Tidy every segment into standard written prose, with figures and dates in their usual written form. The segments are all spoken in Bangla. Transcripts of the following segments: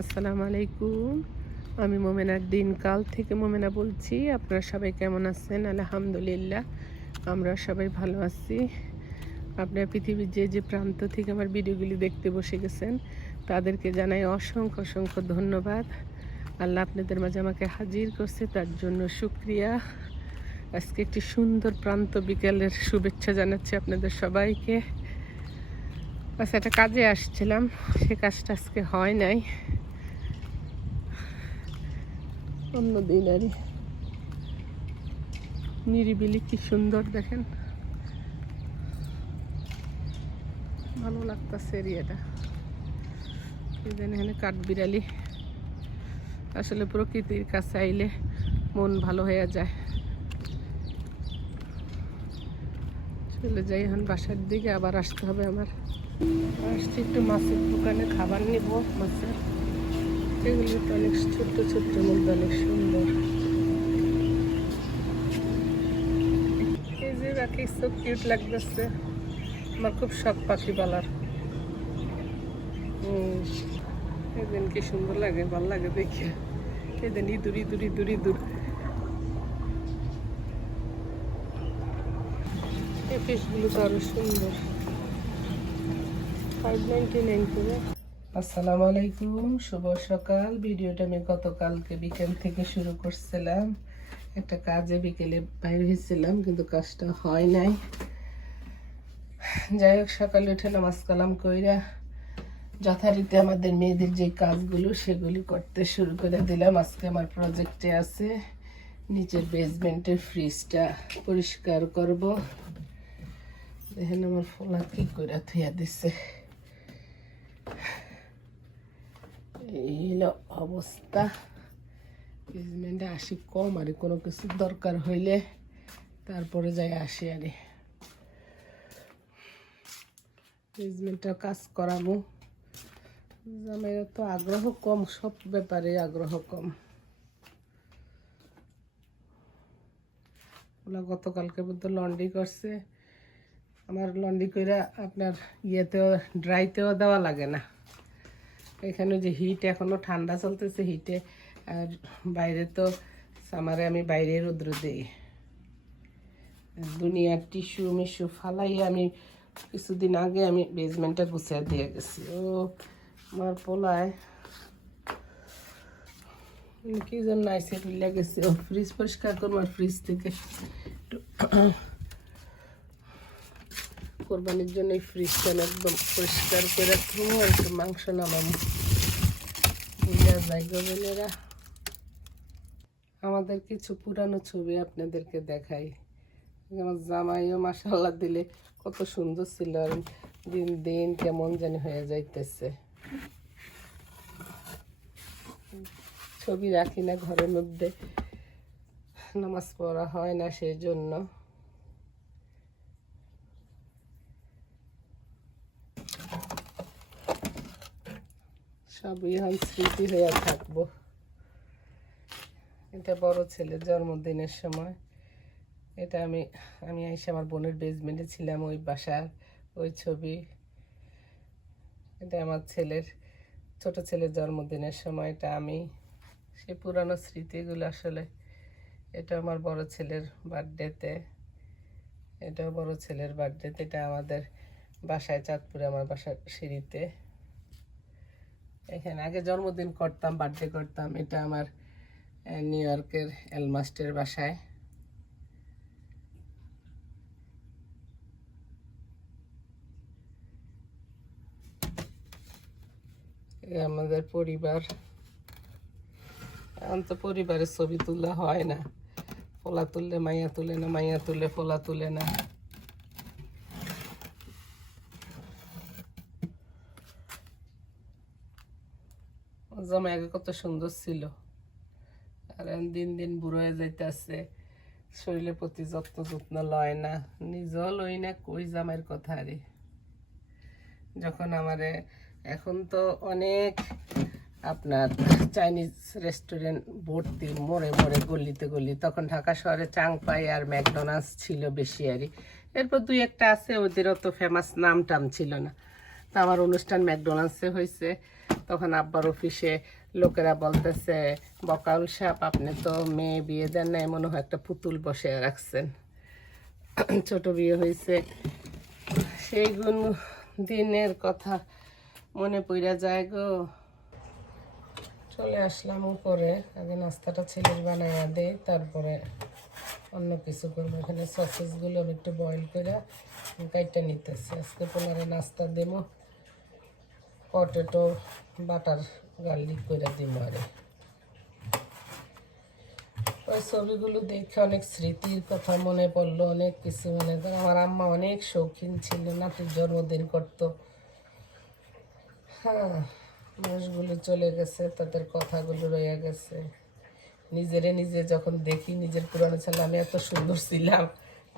আসসালামু আলাইকুম। আমি মোমেনার দিনকাল থেকে মোমেনা বলছি। আপনারা সবাই কেমন আছেন? আলহামদুলিল্লাহ, আমরা সবাই ভালো আছি। আপনারা পৃথিবীর যে যে প্রান্ত থেকে আমার ভিডিওগুলি দেখতে বসে গেছেন তাদেরকে জানাই অসংখ্য অসংখ্য ধন্যবাদ। আল্লাহ আপনাদের মাঝে আমাকে হাজির করছে, তার জন্য শুক্রিয়া। আজকে একটি সুন্দর প্রান্ত বিকেলের শুভেচ্ছা জানাচ্ছি আপনাদের সবাইকে। আচ্ছা, একটা কাজে আসছিলাম, সে কাজটা আজকে হয় নাই, অন্য দিন আর নিরিবিলি কি সুন্দর দেখেন, ভালো লাগতেছে এরিয়াটা। এখানে কাঠবিড়ালি, আসলে প্রকৃতির কাছে আইলে মন ভালো হয়ে যায়। চলে যাই এখন বাসার দিকে, আবার আসতে হবে আমার। আসছি একটু মাছের দোকানে খাবার নিব। মাছের এগুলো তো অনেক ছোট্ট ছোট্ট মধ্যে অনেক সুন্দর। এই যে পাখি সব কিউট লাগতেছে, আমার খুব শখ পাখি পালার। এদিন কি সুন্দর লাগে, ভালো লাগে দেখে। এদিন ইঁদুর ইঁদুর ইঁদুর ইঁদুর। এই ফিশগুলো তো আরো সুন্দর। 5.99 করে। আসসালামু আলাইকুম, শুভ সকাল। ভিডিওটা আমি গতকালকে বিকেল থেকে শুরু করছিলাম। একটা কাজে বিকেলে বাইরে হয়েছিলাম, কিন্তু কাজটা হয় নাই। যাই হোক, সকালে উঠে নামাজ কালাম কইরা যথারীতি আমাদের মেয়েদের যে কাজগুলো সেগুলি করতে শুরু করে দিলাম। আজকে আমার প্রজেক্টে আছে নিচের বেসমেন্টের ফ্রিজটা পরিষ্কার করব। দেখেন আমার ফোলা কি করে থুয়া দিছে, এই হলো অবস্থা। বেসমেন্টে আসি কম, আর কোনো কিছু দরকার হইলে তারপরে যাই আসি। আরে বেসমেন্টের কাজ করাবো, জামাইয়ের তো আগ্রহ কম, সব ব্যাপারে আগ্রহ কম। ওলা গতকালকে মধ্যে লন্ড্রি করছে। আমার লন্ড্রি কইরা আপনার ইয়েতেও ড্রাইতেও দেওয়া লাগে না। এখানে যে হিট, এখনও ঠান্ডা চলতেছে হিটে, আর বাইরে তো সামারে আমি বাইরে রৌদ্র দিই। দুনিয়ার টিস্যু মিস্যু ফালাই আমি কিছুদিন আগে আমি বেসমেন্টটা গুছিয়ে দিয়ে গেছি। ও আমার পোলায় কি জন্য আইসে ফিল্লা গেছে। ও ফ্রিজ পরিষ্কার করবো, আর ফ্রিজ থেকে একটু কোরবানির জন্য এই ফ্রিজটা একদম পরিষ্কার করে রাখবো, আর একটু মাংস নামাবো। বোনেরা, আমাদের কিছু পুরানো ছবি আপনাদেরকে দেখাই। আমার জামাইও মাশাআল্লাহ দিলে কত সুন্দর ছিল, আর দিন দিন কেমন জানি হয়ে যাইতেছে। ছবি রাখি না ঘরের মধ্যে, নামাজ পড়া হয় না, সেই জন্য। সবই এখন স্মৃতি হয়ে থাকবো। এটা বড় ছেলের জন্মদিনের সময়, এটা আমি এসে আমার বোনের বেসমেন্টে ছিলাম, ওই বাসার ওই ছবি। এটা আমার ছোট ছেলের জন্মদিনের সময়, এটা আমি। সে পুরানো স্মৃতিগুলো আসলে। এটা আমার বড় ছেলের বার্থডেতে, এটাও বড় ছেলের বার্থডেতে। এটা আমাদের বাসায়, চাঁদপুরে আমার বাসার সিঁড়িতে। এখানে আগে জন্মদিন করতাম, বার্থডে করতাম। এটা আমার নিউ ইয়র্কের এলমাস্টের বাসায়। আমাদের পরিবার। এখন তো পরিবারের ছবি তোলা হয় না, পোলা তুললে মাইয়া তুলে না, মাইয়া তুলে পোলা তুলে না। জামাই আগে কত সুন্দর ছিল, আর দিন দিন বুড়ো হয়ে যাইতেছে, শরীরের প্রতি যত্ন লয় না, নিজেও লই না, কই জামাইয়ের কথা। আরে যখন আমারে, এখন তো অনেক আপনার চাইনিজ রেস্টুরেন্ট ভর্তি, মোড়ে মোড়ে গলিতে গলি। তখন ঢাকা শহরে চাংপাই আর ম্যাকডোনাল্ডস ছিল বেশি, আরই। এরপর দুই একটা আছে, ওদের অত ফেমাস নাম টাম ছিল না। তা আমার অনুষ্ঠান ম্যাকডোনাল্ডসে হয়েছে, তখন আব্বার অফিসে লোকেরা বলতেছে, বকাউল সাহেব আপনি তো মেয়ে বিয়ে দেন নাই, মনে হয় একটা পুতুল বসে রাখছেন। ছোট বিয়ে হয়েছে, সেইগুলো দিনের কথা মনে পড়া যায় গো। চলে আসলাম উপরে, আগে নাস্তাটা ছেলের বানাইয়া দেই, তারপরে অন্য কিছু করবো। এখানে সসেসগুলো আমি একটু বয়েল করে কাইটা নিতেছি। আজকে পনেরো নাস্তা দেবো, পটেটো বাটার গার্লিক করে দিব। আরে ওই ছবিগুলো দেখে অনেক স্মৃতির কথা মনে পড়লো, অনেক কিছু মনে পড়লো। আমার আম্মা অনেক শৌখিন ছিল, নাতির জন্মদিন করতো। হ্যাঁ, মানুষগুলো চলে গেছে, তাদের কথাগুলো রয়ে গেছে। নিজে যখন দেখি নিজের পুরানো ছেলে, আমি এত সুন্দর ছিলাম,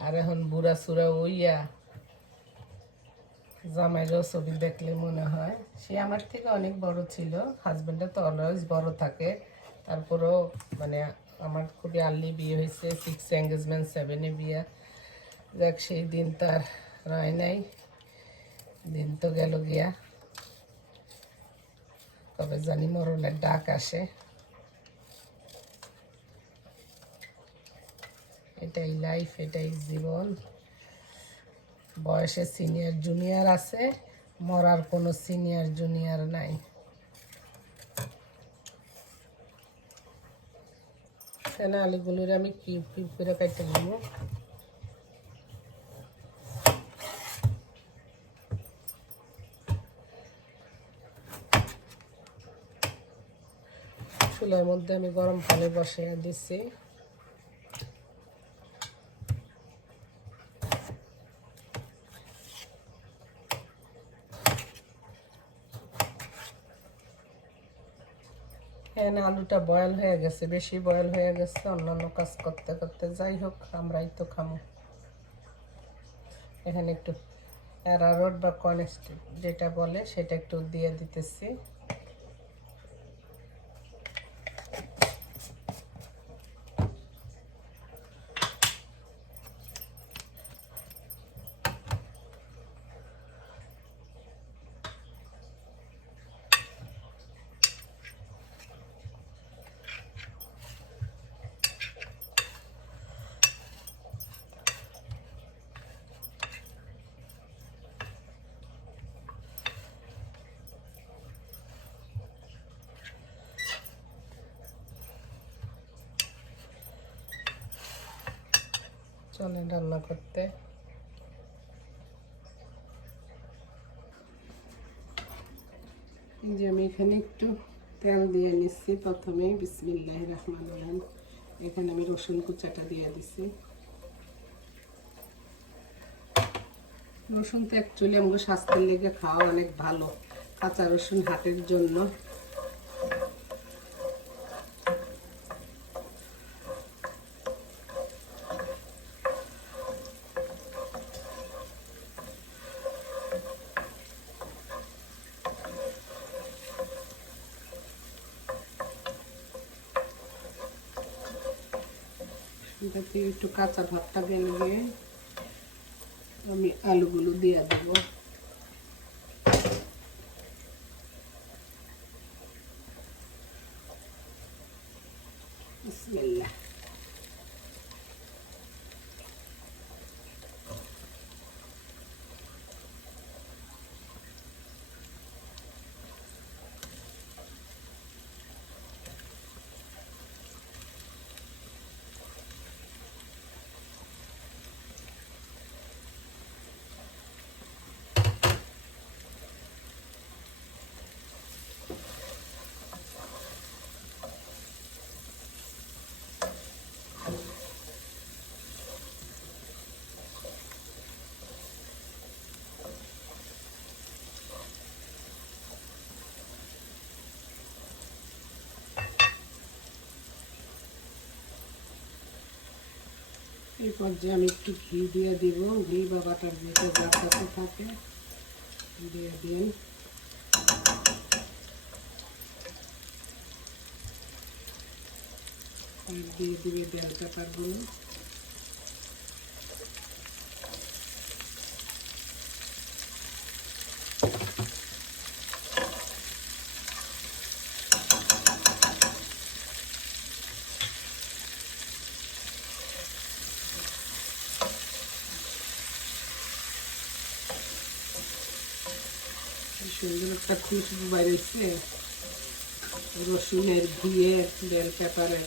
আর এখন বুড়া সুরা ওইয়া। জামাইরও ছবি দেখলে মনে হয় সে আমার থেকে অনেক বড় ছিল। হাজব্যান্ডটা তো অলওয়েজ বড় থাকে, তারপরেও মানে আমার খুবই আর্লি বিয়ে হয়েছে, 6 এঙ্গেজমেন্ট 7-এ বিয়ে। যাক, সেই দিন তার রয় নাই, দিন তো গেল গিয়া, কবে জানি মরণের ডাক আসে। এটাই লাইফ, এটাই জীবন। বয়সে সিনিয়র জুনিয়র আছে, মরার কোনো সিনিয়র জুনিয়র নাই। এখানে আলুগুলোর আমি কিউব কিউব করে কেটে নেব। চুলার মধ্যে আমি গরম পানি বসিয়ে দিচ্ছি। এখানে আলুটা বয়েল হয়ে গেছে, বেশি বয়েল হয়ে গেছে। অন্যান্য কাজ করতে করতে, যাই হোক আমরাই তো খামো। এখানে একটু অ্যারারোট বা কর্নস্টার্চ যেটা বলে সেটা একটু দিয়ে দিতেছি। চলেন রান্না করতে। যে আমি এখানে একটু তেল দিয়ে নিচ্ছি প্রথমেই, বিসমিল্লাহির রহমানির রহিম। এখানে আমি রসুন কুচাটা দিয়ে দিচ্ছি। রসুন তো অ্যাকচুয়ালি আমাদের স্বাস্থ্যের লেগে খাওয়া অনেক ভালো, কাঁচা রসুন হার্টের জন্য। এটাতে একটু কাঁচা ভাতটা গেলে গিয়ে আমি আলুগুলো দিয়ে দেবো। বিসমিল্লাহ। এই পর্যায়ে আমি একটু ঘি দিয়ে দিব, ঘি বা বাটার যেটা যা সাথে থাকে দিয়ে দিন। আর দিয়ে দিবে বেল পেপারগুলো। সুন্দর একটা খুশবু বাইরেছে রসুনের, ঘিয়ের, বেল পেপারের।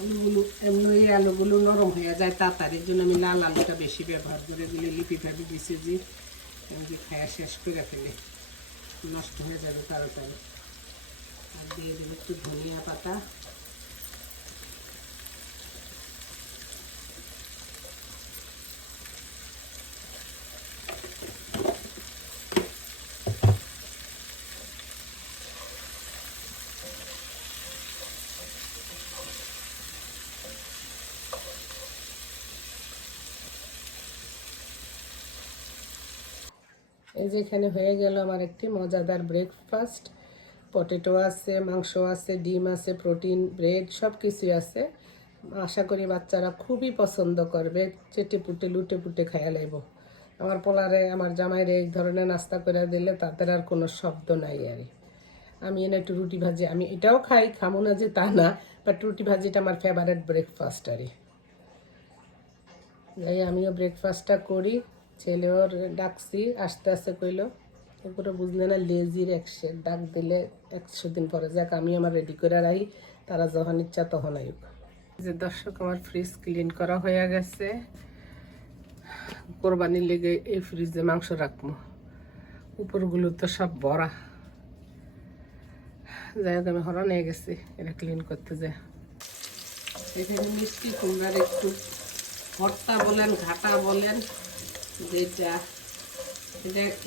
আলুগুলো এমনি আলুগুলো নরম হয়ে যায় তাড়াতাড়ির জন্য আমি লাল আলুটা বেশি ব্যবহার করে, এগুলো লিপি ভাবি দিছে যে এমনি খায়া শেষ করে ফেলে, নষ্ট হয়ে যাবে তাড়াতাড়ি। আর দিয়ে দেবো একটু ধনিয়া পাতা, এই যে এখানে হয়ে গেল আমার একটি মজাদার ব্রেকফাস্ট। পটেটো আছে, মাংস আছে, ডিম আছে, প্রোটিন, ব্রেড সব কিছুই আছে। আশা করি বাচ্চারা খুবই পছন্দ করবে, চেটে পুটে লুটে পুটে খাইয়া লাইব। আমার পোলারে, আমার জামাইরে এই ধরনের নাস্তা করে দিলে তাদের আর কোনো শব্দ নাই। আর আমি এনে একটু রুটি ভাজি, আমি এটাও খাই, খামো না যে তা না, বাট রুটি ভাজিটা আমার ফেভারিট ব্রেকফাস্ট। আরই যাই আমিও ব্রেকফাস্টটা করি। ছেলেও ডাকছি, আসতে আসতে কইল, এরপরে বুঝলে না লেজির একশো ডাক দিলে 100 দিন পরে। যাক আমি আমার রেডি করে রাখি, তারা যখন ইচ্ছা তখন আইব। যে দর্শক, আমার ফ্রিজ ক্লিন করা হয়ে গেছে। কোরবানির লেগে এই ফ্রিজে মাংস রাখবো, উপরগুলো তো সব ভরা। যাই হোক আমি হরা নিয়ে গেছি এটা ক্লিন করতে। যায় এখানে মিষ্টি কুমড়ার একটু ভর্তা বলেন, ঘাটা বলেন, যেটা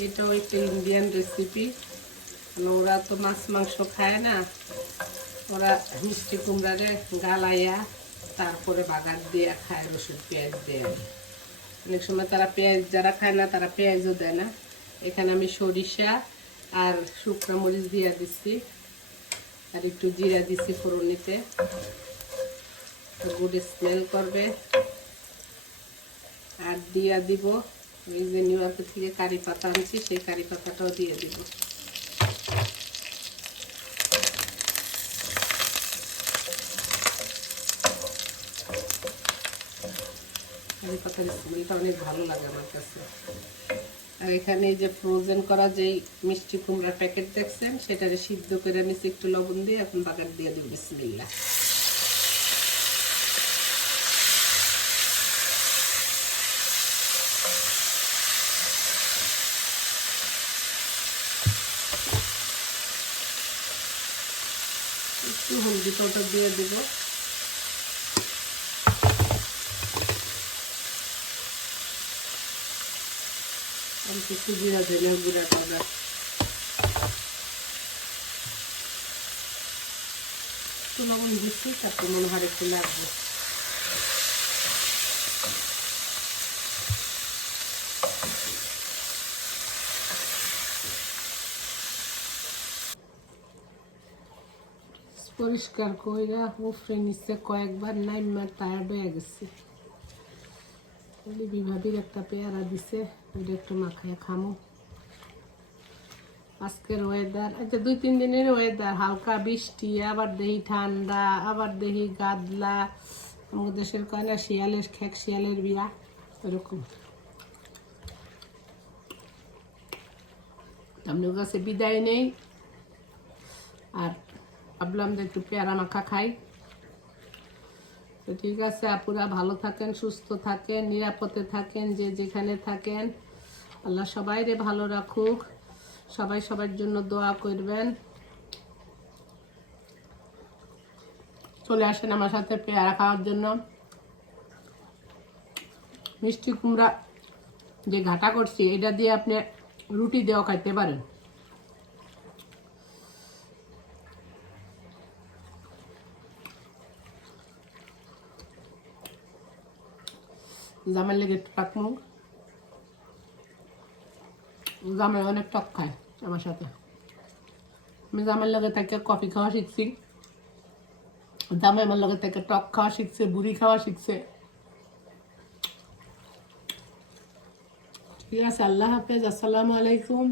এটাও একটা ইন্ডিয়ান রেসিপি। ওরা তো মাছ মাংস খায় না, ওরা মিষ্টি কুমড়ারে গালাইয়া তারপরে বাগার দিয়ে খায়, রসুন পেঁয়াজ দিয়ে। অনেক সময় তারা পেঁয়াজ, যারা খায় না তারা পেঁয়াজও দেয় না। এখানে আমি সরিষা আর শুকনো মরিচ দিয়ে দিচ্ছি, আর একটু জিরা দিচ্ছি ফোড়নিতে, গুড স্মেল করবে। আর দিয়া দিব এই যে নিউ ইয়র্ক থেকে কারি পাতা আনছি, সেই কারি পাতাটাও দিয়ে দিব। কারি পাতার স্মেলটা অনেক ভালো লাগে আমার কাছে। আর এখানে যে ফ্রোজেন করা যেই মিষ্টি কুমড়ার প্যাকেট দেখছেন, সেটারে সিদ্ধ করে নিচ্ছি একটু লবণ দিয়ে, এখন বাগার দিয়ে দিব। বিসমিল্লাহ। একটু হলদি পাউডার দিয়ে দেব, একটু জিরা ধনিয়া গুঁড়া পাউডার, একটু লবণ দিচ্ছি, তারপর মনে হয় একটু লাগবে। পরিষ্কার কইরা উফরে নিচে কয়েকবার নাইমা টায়ার্ড হয়ে গেছে। বিভাবির একটা পেয়ারা দিছে, ওইটা একটু মাখায় খামো। আজকের ওয়েদার, আচ্ছা 2-3 দিনের ওয়েদার, হালকা বৃষ্টি, আবার দেহি ঠান্ডা, আবার দেহি গাদলা। আমাদের দেশের কয় না শিয়ালের খেক, শিয়ালের বিয়া, এরকম। আপনার কাছে বিদায় নেই, আর ভাবলাম যে একটু পেয়ারা মাখা খাই। তো ঠিক আছে আপুরা, ভালো থাকেন, সুস্থ থাকেন, নিরাপদে থাকেন, যে যেখানে থাকেন। আল্লাহ সবাইরে ভালো রাখুক, সবাই সবার জন্য দোয়া করবেন। চলে আসেন আমার সাথে পেয়ারা খাওয়ার জন্য। মিষ্টি কুমড়া যে ঘাটা করছি, এটা দিয়ে আপনি রুটি দিয়েও খাইতে পারেন। জামাই লেগে টক মুখ, জামাই অনেক টক খায় আমার সাথে। আমি জামাইয়ের লগে থেকে কফি খাওয়া শিখছি, জামাই আমার লগে থেকে টক খাওয়া শিখছে, বুড়ি খাওয়া শিখছে। ঠিক আছে, আল্লাহ হাফেজ, আসসালামু আলাইকুম।